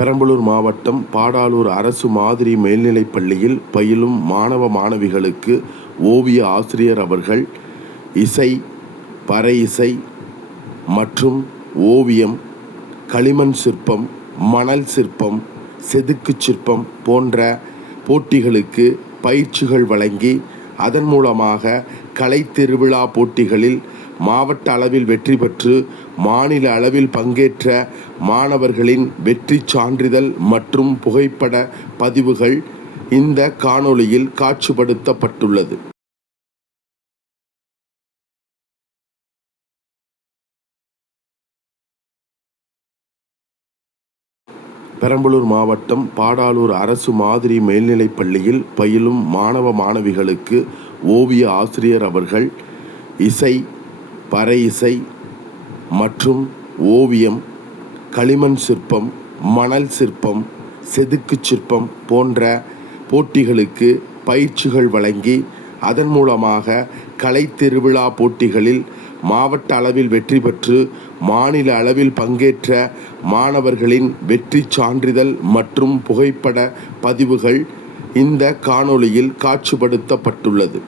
பெரம்பலூர் மாவட்டம் பாடாலூர் அரசு மாதிரி மேல்நிலைப் பள்ளியில் பயிலும் மாணவ மாணவிகளுக்கு ஓவிய ஆசிரியர் அவர்கள் இசை, பறை இசை மற்றும் ஓவியம், களிமண் சிற்பம், மணல் சிற்பம், செதுக்குச் சிற்பம் போன்ற போட்டிகளுக்கு பயிற்சிகள் வழங்கி அதன் மூலமாக கலைத்திருவிழா போட்டிகளில் மாவட்ட அளவில் வெற்றி பெற்று மாநில அளவில் பங்கேற்ற மாணவர்களின் வெற்றி சான்றிதழ் மற்றும் புகைப்பட பதிவுகள் இந்த காணொளியில் காட்சிப்படுத்தப்பட்டுள்ளது. பெரம்பலூர் மாவட்டம் பாடாலூர் அரசு மாதிரி மேல்நிலைப் பள்ளியில் பயிலும் மாணவ மாணவிகளுக்கு ஓவிய ஆசிரியர் அவர்கள் இசை, பறை இசை மற்றும் ஓவியம், களிமண் சிற்பம், மணல் சிற்பம், செதுக்குச் சிற்பம் போன்ற போட்டிகளுக்கு பயிற்சிகள் வழங்கி அதன் மூலமாக கலைத்திருவிழா போட்டிகளில் மாவட்ட அளவில் வெற்றி பெற்று மாநில அளவில் பங்கேற்ற மாணவர்களின் வெற்றி சான்றிதழ் மற்றும் புகைப்பட பதிவுகள் இந்த காணொளியில் காட்சிப்படுத்தப்பட்டுள்ளது.